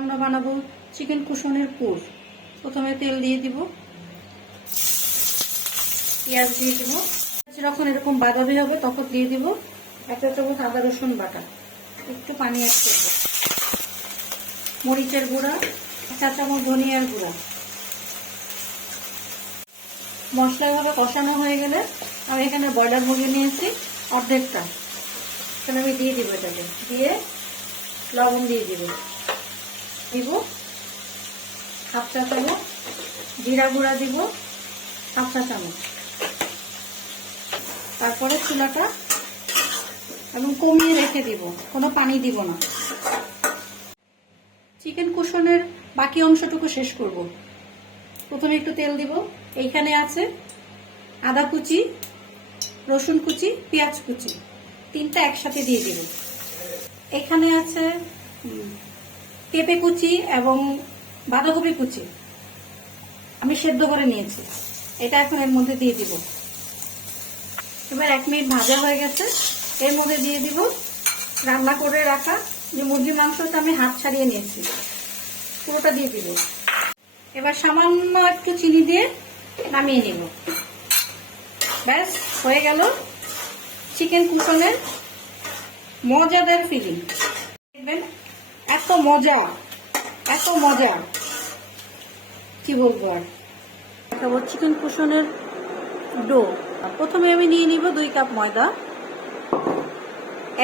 আমরা বানাবো চিকেন কুশনের পুর। প্রথমে তেল দিয়ে দিব, পেঁয়াজ দিয়ে দিব, যখন এরকম বাদামি হবে তখন দিয়ে দিব 1 চামচ আদা রসুন বাটা, একটু পানি অ্যাড করব, মরিচের গুঁড়া, 1 চা চামচ ধনিয়ার গুঁড়া। মশলা এভাবে কষানো হয়ে গেলে আমি এখানে ব্রয়লার মুরগি নিয়েছি অর্ধেকটা, এখানে আমি দিয়ে দিব, এটাকে দিয়ে লবণ দিয়ে দিব, 1/2 চা চামচ জিরা গুঁড়া দিব, 1/2 চা চামচ। তারপরে চুলাটা এবং কমিয়ে রেখে দিব, কোনো পানি দিব না। চিকেন কুশনের বাকি অংশটুকু শেষ করব। প্রথমে একটু তেল দিব, এইখানে আছে আদা কুচি, রসুন কুচি, পেঁয়াজ কুচি, 3টা একসাথে দিয়ে দিব। এখানে আছে পেঁপে কুচি এবং বাঁধাকপি কুচি, আমি সেদ্ধ করে নিয়েছি, এটা এখন এর মধ্যে দিয়ে দিব। এবার 1 মিনিট ভাজা হয়ে গেছে, এর মধ্যে দিয়ে দিব রান্না করে রাখা যে মুরগির মাংসটা আমি হাত ছাড়িয়ে নিয়েছি, পুরোটা দিয়ে দিব। এবার সামান্য একটু চিনি দিয়ে নামিয়ে নিব। ব্যাস হয়ে গেল চিকেন কুশনের মজাদার ফিলিং। দেখবেন এত মজা, এত মজা, কি বলবো আর। দেখাবো চিকেন কুশনের ডো। প্রথমে আমি নিয়ে নিব 2 কাপ ময়দা,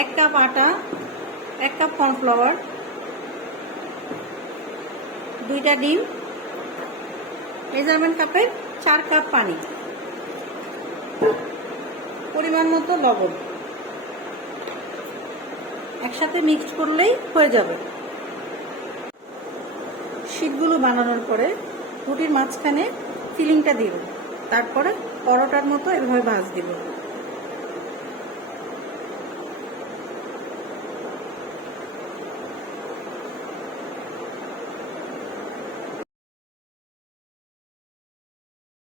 1 কাপ আটা, 1 কাপ কর্নফ্লাওয়ার, 2টা ডিম, মেজারমেন্ট কাপের 4 কাপ পানি, পরিমাণ মতো লবণ, একসাথে মিক্সড করলেই হয়ে যাবে। শীটগুলো বানানোর পরে রুটির মাঝখানে ফিলিংটা দিব, তারপরে পরোটার মতো এভাবে ভাজ দিব।